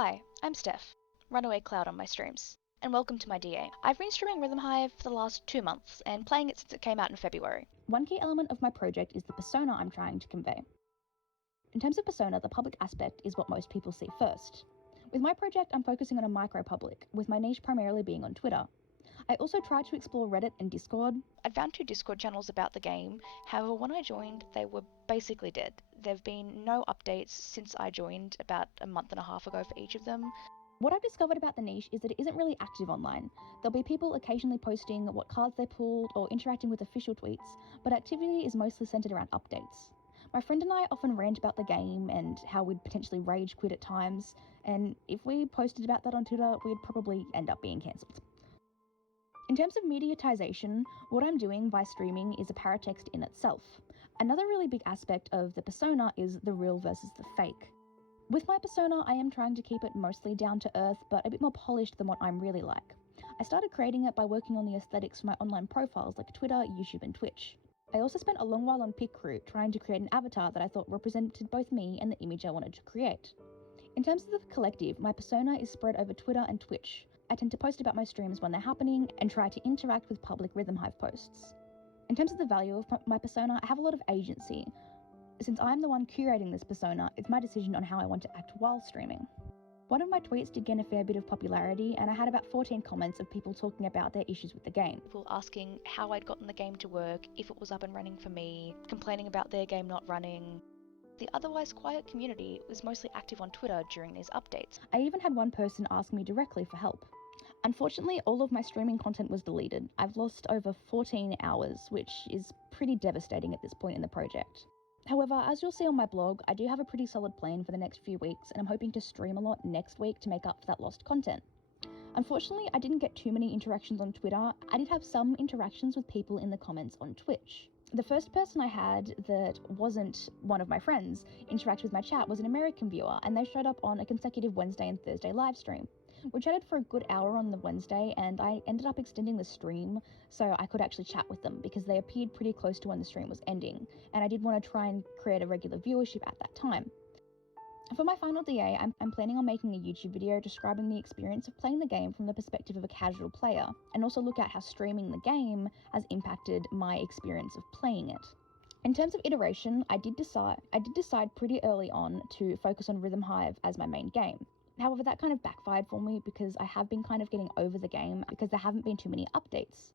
Hi, I'm Steph, Runaway Cloud on my streams, and welcome to my DA. I've been streaming Rhythm Hive for the last 2 months, and playing it since it came out in February. One key element of my project is the persona I'm trying to convey. In terms of persona, the public aspect is what most people see first. With my project, I'm focusing on a micro-public, with my niche primarily being on Twitter. I also tried to explore Reddit and Discord. I'd found 2 Discord channels about the game, however when I joined they were basically dead. There've been no updates since I joined about a month and a half ago for each of them. What I've discovered about the niche is that it isn't really active online. There'll be people occasionally posting what cards they pulled or interacting with official tweets, but activity is mostly centered around updates. My friend and I often rant about the game and how we'd potentially rage quit at times, and if we posted about that on Twitter, we'd probably end up being cancelled. In terms of mediatization, what I'm doing by streaming is a paratext in itself. Another really big aspect of the persona is the real versus the fake. With my persona, I am trying to keep it mostly down to earth, but a bit more polished than what I'm really like. I started creating it by working on the aesthetics for my online profiles like Twitter, YouTube, and Twitch. I also spent a long while on PicCrew trying to create an avatar that I thought represented both me and the image I wanted to create. In terms of the collective, my persona is spread over Twitter and Twitch. I tend to post about my streams when they're happening and try to interact with public Rhythm Hive posts. In terms of the value of my persona, I have a lot of agency. Since I'm the one curating this persona, it's my decision on how I want to act while streaming. One of my tweets did gain a fair bit of popularity, and I had about 14 comments of people talking about their issues with the game. People asking how I'd gotten the game to work, if it was up and running for me, complaining about their game not running. The otherwise quiet community was mostly active on Twitter during these updates. I even had one person ask me directly for help. Unfortunately, all of my streaming content was deleted. I've lost over 14 hours, which is pretty devastating at this point in the project. However, as you'll see on my blog, I do have a pretty solid plan for the next few weeks, and I'm hoping to stream a lot next week to make up for that lost content. Unfortunately, I didn't get too many interactions on Twitter. I did have some interactions with people in the comments on Twitch. The first person I had that wasn't one of my friends interact with my chat was an American viewer, and they showed up on a consecutive Wednesday and Thursday live stream. We chatted for a good hour on the Wednesday, and I ended up extending the stream so I could actually chat with them because they appeared pretty close to when the stream was ending, and I did want to try and create a regular viewership at that time. For my final DA, I'm planning on making a YouTube video describing the experience of playing the game from the perspective of a casual player, and also look at how streaming the game has impacted my experience of playing it. In terms of iteration, I did decide pretty early on to focus on Rhythm Hive as my main game. However, that kind of backfired for me because I have been kind of getting over the game because there haven't been too many updates.